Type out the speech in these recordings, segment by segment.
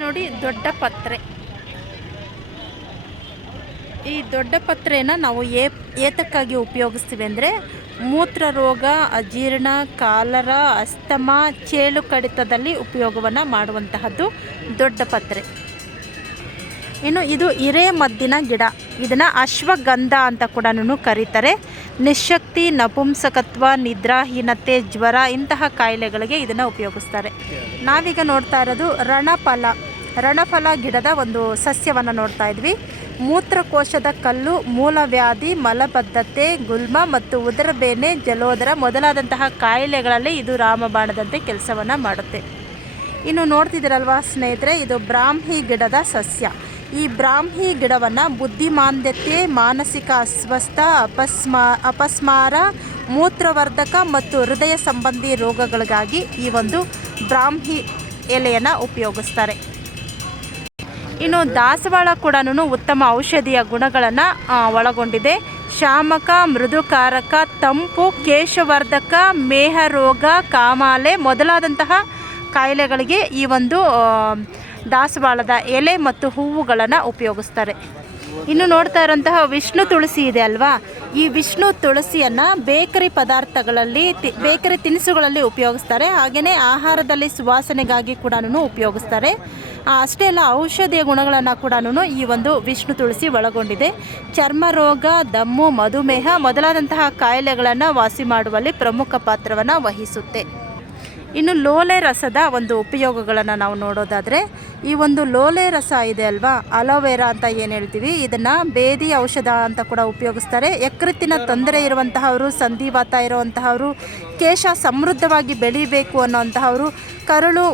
ನೋಡಿ, ದೊಡ್ಡ ಪತ್ರೆ. ಈ ದೊಡ್ಡ ಪತ್ರೆನ ನಾವು ಏ, ಏತಕ್ಕಾಗಿ ಉಪಯೋಗಿಸ್ತೀವಿ ಅಂದರೆ, ಮೂತ್ರ ರೋಗ, ಅಜೀರ್ಣ, ಕಾಲರ, ಅಸ್ತಮ, ಚೇಳು ಕಡಿತದಲ್ಲಿ ಉಪಯೋಗವನ್ನು ಮಾಡುವಂತಹದ್ದು ದೊಡ್ಡ ಪತ್ರೆ. ಇನ್ನು ಇದು ಹಿರೇಮದ್ದಿನ ಗಿಡ. ಇದನ್ನು ಅಶ್ವಗಂಧ ಅಂತ ಕೂಡ ಕರೀತಾರೆ. ನಿಶಕ್ತಿ, ನಪುಂಸಕತ್ವ, ನಿದ್ರಾಹೀನತೆ, ಜ್ವರ ಇಂತಹ ಕಾಯಿಲೆಗಳಿಗೆ ಇದನ್ನು ಉಪಯೋಗಿಸ್ತಾರೆ. ನಾವೀಗ ನೋಡ್ತಾ ಇರೋದು ರಣಫಲ. ರಣಫಲ ಗಿಡದ ಒಂದು ಸಸ್ಯವನ್ನು ನೋಡ್ತಾ ಇದ್ವಿ. ಮೂತ್ರಕೋಶದ ಕಲ್ಲು ಮೂಲವ್ಯಾಧಿ ಮಲಬದ್ಧತೆ, ಗುಲ್ಮ ಮತ್ತು ಉದರಬೇನೆ ಜಲೋದರ ಮೊದಲಾದಂತಹ ಕಾಯಿಲೆಗಳಲ್ಲಿ ಇದು ರಾಮಬಾಣದಂತೆ ಕೆಲಸವನ್ನು ಮಾಡುತ್ತೆ. ಇನ್ನು ನೋಡ್ತಿದ್ದೀರಲ್ವಾ ಸ್ನೇಹಿತರೆ, ಇದು ಬ್ರಾಹ್ಮಿ ಗಿಡದ ಸಸ್ಯ. ಈ ಬ್ರಾಹ್ಮಿ ಗಿಡವನ್ನು ಬುದ್ಧಿಮಾಂದ್ಯತೆ, ಮಾನಸಿಕ ಅಸ್ವಸ್ಥ, ಅಪಸ್ಮಾ, ಅಪಸ್ಮಾರ, ಮೂತ್ರವರ್ಧಕ ಮತ್ತು ಹೃದಯ ಸಂಬಂಧಿ ರೋಗಗಳಿಗಾಗಿ ಈ ಒಂದು ಬ್ರಾಹ್ಮಿ ಎಲೆಯನ್ನು ಉಪಯೋಗಿಸ್ತಾರೆ. ಇನ್ನು ದಾಸವಾಳ ಕೂಡ ಉತ್ತಮ ಔಷಧಿಯ ಗುಣಗಳನ್ನು ಒಳಗೊಂಡಿದೆ. ಶಾಮಕ, ಮೃದುಕಾರಕ, ತಂಪು, ಕೇಶವರ್ಧಕ, ಮೇಹ ರೋಗ, ಕಾಮಾಲೆ ಮೊದಲಾದಂತಹ ಕಾಯಿಲೆಗಳಿಗೆ ಈ ಒಂದು ದಾಸವಾಳದ ಎಲೆ ಮತ್ತು ಹೂವುಗಳನ್ನು ಉಪಯೋಗಿಸ್ತಾರೆ. ಇನ್ನು ನೋಡ್ತಾ ಇರೋಂತಹ ವಿಷ್ಣು ತುಳಸಿ ಇದೆ ಅಲ್ವಾ? ಈ ವಿಷ್ಣು ತುಳಸಿಯನ್ನು ಬೇಕರಿ ಪದಾರ್ಥಗಳಲ್ಲಿ ಬೇಕರಿ ತಿನಿಸುಗಳಲ್ಲಿ ಉಪಯೋಗಿಸ್ತಾರೆ. ಹಾಗೆಯೇ ಆಹಾರದಲ್ಲಿ ಸುವಾಸನೆಗಾಗಿ ಕೂಡ ಉಪಯೋಗಿಸ್ತಾರೆ. ಅಷ್ಟೇ ಅಲ್ಲ, ಔಷಧಿಯ ಗುಣಗಳನ್ನು ಕೂಡ ಈ ಒಂದು ವಿಷ್ಣು ತುಳಸಿ ಒಳಗೊಂಡಿದೆ. ಚರ್ಮ ರೋಗ, ದಮ್ಮು, ಮಧುಮೇಹ ಮೊದಲಾದಂತಹ ಕಾಯಿಲೆಗಳನ್ನು ವಾಸಿ ಮಾಡುವಲ್ಲಿ ಪ್ರಮುಖ ಪಾತ್ರವನ್ನು ವಹಿಸುತ್ತೆ. ಇನ್ನು ಲೋಲೆ ರಸದ ಒಂದು ಉಪಯೋಗಗಳನ್ನು ನಾವು ನೋಡೋದಾದರೆ, ಈ ಒಂದು ಲೋಲೆ ರಸ ಇದೆ ಅಲ್ವಾ? ಅಲೋವೆರಾ ಅಂತ ಏನು ಹೇಳ್ತೀವಿ? ಇದನ್ನು ಬೇದಿ ಔಷಧ ಅಂತ ಕೂಡ ಉಪಯೋಗಿಸ್ತಾರೆ. ಯಕೃತ್ತಿನ ತೊಂದರೆ ಇರುವಂತಹವರು, ಸಂಧಿವಾತ ಇರುವಂತಹವರು, ಕೇಶ ಸಮೃದ್ಧವಾಗಿ ಬೆಳಿಬೇಕು ಅನ್ನೋಂತಹವರು, ಕರುಳು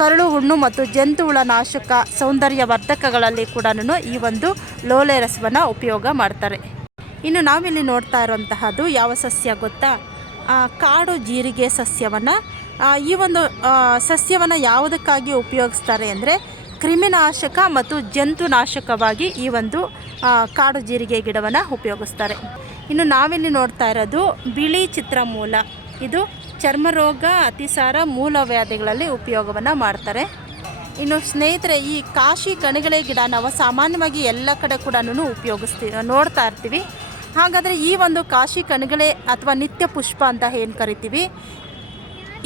ಕರುಳು ಹುಣ್ಣು ಮತ್ತು ಜಂತುಹುಳ ನಾಶಕ ಸೌಂದರ್ಯ ವರ್ಧಕಗಳಲ್ಲಿ ಕೂಡ ಈ ಒಂದು ಲೋಲೆ ರಸವನ್ನು ಉಪಯೋಗ ಮಾಡ್ತಾರೆ. ಇನ್ನು ನಾವಿಲ್ಲಿ ನೋಡ್ತಾ ಇರುವಂತಹದ್ದು ಯಾವ ಸಸ್ಯ ಗೊತ್ತಾ? ಕಾಡು ಜೀರಿಗೆ ಸಸ್ಯವನ್ನು ಈ ಒಂದು ಸಸ್ಯವನ್ನು ಯಾವುದಕ್ಕಾಗಿ ಉಪಯೋಗಿಸ್ತಾರೆ ಅಂದರೆ ಕ್ರಿಮಿನಾಶಕ ಮತ್ತು ಜಂತುನಾಶಕವಾಗಿ ಈ ಒಂದು ಕಾಡು ಜೀರಿಗೆ ಗಿಡವನ್ನು ಉಪಯೋಗಿಸ್ತಾರೆ. ಇನ್ನು ನಾವಿಲ್ಲಿ ನೋಡ್ತಾ ಇರೋದು ಬಿಳಿ ಚಿತ್ರಮೂಲ. ಇದು ಚರ್ಮರೋಗ ಅತಿಸಾರ ಮೂಲವ್ಯಾಧಿಗಳಲ್ಲಿ ಉಪಯೋಗವನ್ನು ಮಾಡ್ತಾರೆ. ಇನ್ನು ಸ್ನೇಹಿತರೆ, ಈ ಕಾಶಿ ಕಣಗಳೆ ಗಿಡ ನಾವು ಸಾಮಾನ್ಯವಾಗಿ ಎಲ್ಲ ಕಡೆ ಕೂಡ ಉಪಯೋಗಿಸ್ತೀವಿ ನೋಡ್ತಾ ಇರ್ತೀವಿ. ಹಾಗಾದರೆ ಈ ಒಂದು ಕಾಶಿ ಕಣಗಳೆ ಅಥವಾ ನಿತ್ಯ ಪುಷ್ಪ ಅಂತ ಏನು ಕರಿತೀವಿ?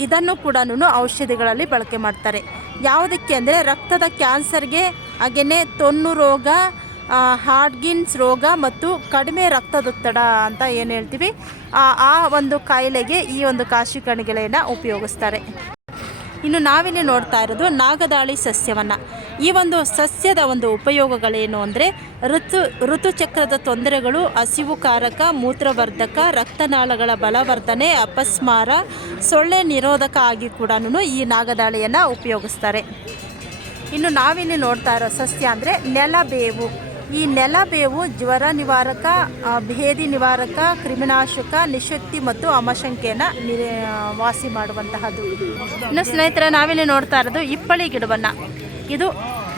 ಇದನ್ನು ಕೂಡ ಔಷಧಿಗಳಲ್ಲಿ ಬಳಕೆ ಮಾಡ್ತಾರೆ. ಯಾವುದಕ್ಕೆ ಅಂದರೆ ರಕ್ತದ ಕ್ಯಾನ್ಸರ್ಗೆ ಹಾಗೆಯೇ ತೊನ್ನು ರೋಗ ಹಾರ್ಡ್ಗಿನ್ಸ್ ರೋಗ ಮತ್ತು ಕಡಿಮೆ ರಕ್ತದೊತ್ತಡ ಅಂತ ಏನು ಹೇಳ್ತೀವಿ, ಆ ಒಂದು ಕಾಯಿಲೆಗೆ ಈ ಒಂದು ಕಾಶಿ ಕಣಿಗೆಲೆಯನ್ನು ಉಪಯೋಗಿಸ್ತಾರೆ. ಇನ್ನು ನಾವಿಲ್ಲಿ ನೋಡ್ತಾ ಇರೋದು ನಾಗದಾಳಿ ಸಸ್ಯವನ್ನು. ಈ ಒಂದು ಸಸ್ಯದ ಒಂದು ಉಪಯೋಗಗಳೇನು ಅಂದರೆ ಋತು, ಋತುಚಕ್ರದ ತೊಂದರೆಗಳು ಹಸಿವುಕಾರಕ ಮೂತ್ರವರ್ಧಕ, ರಕ್ತನಾಳಗಳ ಬಲವರ್ಧನೆ, ಅಪಸ್ಮಾರ, ಸೊಳ್ಳೆ ನಿರೋಧಕ ಆಗಿ ಕೂಡ ಈ ನಾಗದಾಳಿಯನ್ನು ಉಪಯೋಗಿಸ್ತಾರೆ. ಇನ್ನು ನಾವಿಲ್ಲಿ ನೋಡ್ತಾ ಇರೋ ಸಸ್ಯ ಅಂದರೆ ನೆಲಬೇವು ಈ ನೆಲಬೇವು ಜ್ವರ ನಿವಾರಕ ಭೇದಿ ನಿವಾರಕ, ಕ್ರಿಮಿನಾಶಕ, ನಿಶಕ್ತಿ ಮತ್ತು ಅಮಶಂಕೆಯನ್ನು ನಿ ವಾಸಿ ಮಾಡುವಂತಹದ್ದು. ಇನ್ನು ಸ್ನೇಹಿತರೆ, ನಾವಿಲ್ಲಿ ನೋಡ್ತಾ ಇರೋದು ಇಪ್ಪಳಿ ಗಿಡವನ್ನು. ಇದು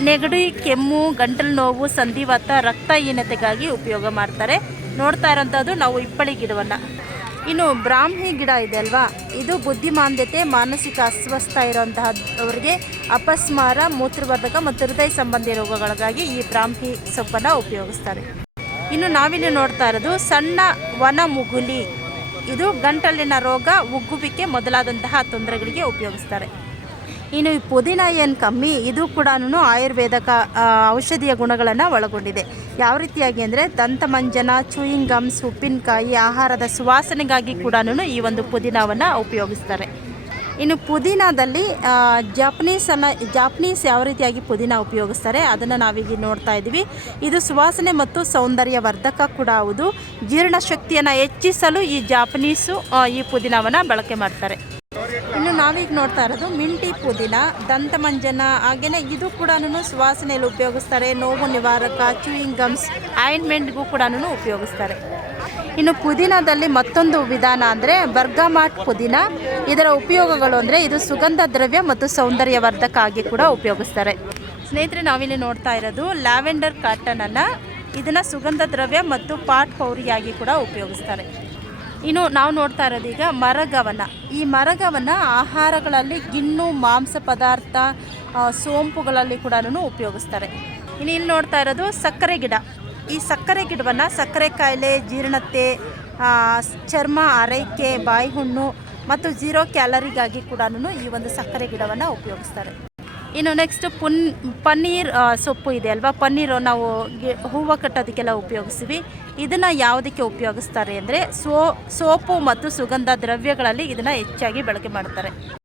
ನೆಗಡಿ, ಕೆಮ್ಮು, ಗಂಟಲು ನೋವು ಸಂಧಿವಾತ ರಕ್ತಹೀನತೆಗಾಗಿ ಉಪಯೋಗ ಮಾಡ್ತಾರೆ. ನೋಡ್ತಾ ಇರೋಂಥದ್ದು ನಾವು ಇಪ್ಪಳಿ ಗಿಡವನ್ನು. ಇನ್ನು ಬ್ರಾಹ್ಮಿ ಗಿಡ ಇದೆ ಅಲ್ವಾ? ಇದು ಬುದ್ಧಿಮಾಂದ್ಯತೆ, ಮಾನಸಿಕ ಅಸ್ವಸ್ಥ ಇರೋಂತಹವರಿಗೆ ಅಪಸ್ಮಾರ, ಮೂತ್ರವರ್ಧಕ ಮತ್ತು ಹೃದಯ ಸಂಬಂಧಿ ರೋಗಗಳಿಗಾಗಿ ಈ ಬ್ರಾಹ್ಮಿ ಸೊಪ್ಪನ್ನು ಉಪಯೋಗಿಸ್ತಾರೆ. ಇನ್ನು ನಾವಿಲ್ಲಿ ನೋಡ್ತಾ ಇರೋದು ಸಣ್ಣ ವನ ಮುಗುಲಿ. ಇದು ಗಂಟಲಿನ ರೋಗ ಉಗ್ಗುವಿಕೆ ಮೊದಲಾದಂತಹ ತೊಂದರೆಗಳಿಗೆ ಉಪಯೋಗಿಸ್ತಾರೆ. ಇನ್ನು ಈ ಪುದೀನ ಏನು ಕಮ್ಮಿ, ಇದು ಕೂಡ ಆಯುರ್ವೇದಕ ಔಷಧೀಯ ಗುಣಗಳನ್ನು ಒಳಗೊಂಡಿದೆ. ಯಾವ ರೀತಿಯಾಗಿ ಅಂದರೆ ದಂತಮಂಜನ ಚೂಯಿಂಗ್ ಗಮ್ಸ್, ಉಪ್ಪಿನಕಾಯಿ, ಆಹಾರದ ಸುವಾಸನೆಗಾಗಿ ಕೂಡ ಈ ಒಂದು ಪುದೀನವನ್ನು ಉಪಯೋಗಿಸ್ತಾರೆ. ಇನ್ನು ಪುದೀನದಲ್ಲಿ ಜಾಪನೀಸನ್ನು ಜಾಪನೀಸ್ ಯಾವ ರೀತಿಯಾಗಿ ಪುದೀನ ಉಪಯೋಗಿಸ್ತಾರೆ ಅದನ್ನು ನಾವೀಗ ನೋಡ್ತಾ ಇದ್ದೀವಿ. ಇದು ಸುವಾಸನೆ ಮತ್ತು ಸೌಂದರ್ಯ ವರ್ಧಕ ಕೂಡ ಹೌದು. ಜೀರ್ಣಶಕ್ತಿಯನ್ನು ಹೆಚ್ಚಿಸಲು ಈ ಜಾಪನೀಸು ಈ ಪುದೀನವನ್ನು ಬಳಕೆ ಮಾಡ್ತಾರೆ. ಇನ್ನು ನಾವೀಗ ನೋಡ್ತಾ ಇರೋದು ಮಿಂಟಿ ಪುದೀನ, ದಂತಮಂಜನ ಹಾಗೆಯೇ ಇದು ಕೂಡ ಸುವಾಸನೆಯಲ್ಲಿ ಉಪಯೋಗಿಸ್ತಾರೆ, ನೋವು ನಿವಾರಕ, ಚೂಯಿಂಗ್ ಗಮ್ಸ್, ಆಯಿಂಟ್ಮೆಂಟ್ಗೂ ಕೂಡ ಉಪಯೋಗಿಸ್ತಾರೆ. ಇನ್ನು ಪುದೀನದಲ್ಲಿ ಮತ್ತೊಂದು ವಿಧಾನ ಅಂದರೆ ಬರ್ಗಮಾಟ್ ಪುದೀನ. ಇದರ ಉಪಯೋಗಗಳು ಅಂದರೆ ಇದು ಸುಗಂಧ ದ್ರವ್ಯ ಮತ್ತು ಸೌಂದರ್ಯವರ್ಧಕ ಆಗಿ ಕೂಡ ಉಪಯೋಗಿಸ್ತಾರೆ. ಸ್ನೇಹಿತರೆ, ನಾವಿಲ್ಲಿ ನೋಡ್ತಾ ಇರೋದು ಲ್ಯಾವೆಂಡರ್ ಕಾಟನನ್ನು ಇದನ್ನು ಸುಗಂಧ ದ್ರವ್ಯ ಮತ್ತು ಪಾಟ್ ಪೌರಿಯಾಗಿ ಕೂಡ ಉಪಯೋಗಿಸ್ತಾರೆ. ಇನ್ನು ನಾವು ನೋಡ್ತಾ ಇರೋದು ಈಗ ಮರಗವನ. ಈ ಮರಗವನ ಆಹಾರಗಳಲ್ಲಿ ಗಿಣ್ಣು, ಮಾಂಸ ಪದಾರ್ಥ ಸೋಂಪುಗಳಲ್ಲಿ ಕೂಡ ಉಪಯೋಗಿಸ್ತಾರೆ. ಇನ್ನು ಇಲ್ಲಿ ನೋಡ್ತಾ ಇರೋದು ಸಕ್ಕರೆ ಗಿಡ. ಈ ಸಕ್ಕರೆ ಗಿಡವನ್ನು ಸಕ್ಕರೆ ಕಾಯಿಲೆ, ಜೀರ್ಣತೆ ಚರ್ಮ ಆರೈಕೆ ಬಾಯಿ ಹುಣ್ಣು ಮತ್ತು ಜೀರೋ ಕ್ಯಾಲರಿಗಾಗಿ ಕೂಡ ಈ ಒಂದು ಸಕ್ಕರೆ ಗಿಡವನ್ನು ಉಪಯೋಗಿಸ್ತಾರೆ. ಇನ್ನು ನೆಕ್ಸ್ಟ್ ಪುನ್, ಪನ್ನೀರ್ ಸೊಪ್ಪು ಇದೆ ಅಲ್ವಾ? ಪನ್ನೀರು ನಾವು ಹೂವು ಕಟ್ಟೋದಕ್ಕೆಲ್ಲ ಉಪಯೋಗಿಸ್ತೀವಿ. ಇದನ್ನು ಯಾವುದಕ್ಕೆ ಉಪಯೋಗಿಸ್ತಾರೆ ಅಂದರೆ ಸೋ, ಸೋಪು ಮತ್ತು ಸುಗಂಧ ದ್ರವ್ಯಗಳಲ್ಲಿ ಇದನ್ನು ಹೆಚ್ಚಾಗಿ ಬಳಕೆ ಮಾಡ್ತಾರೆ.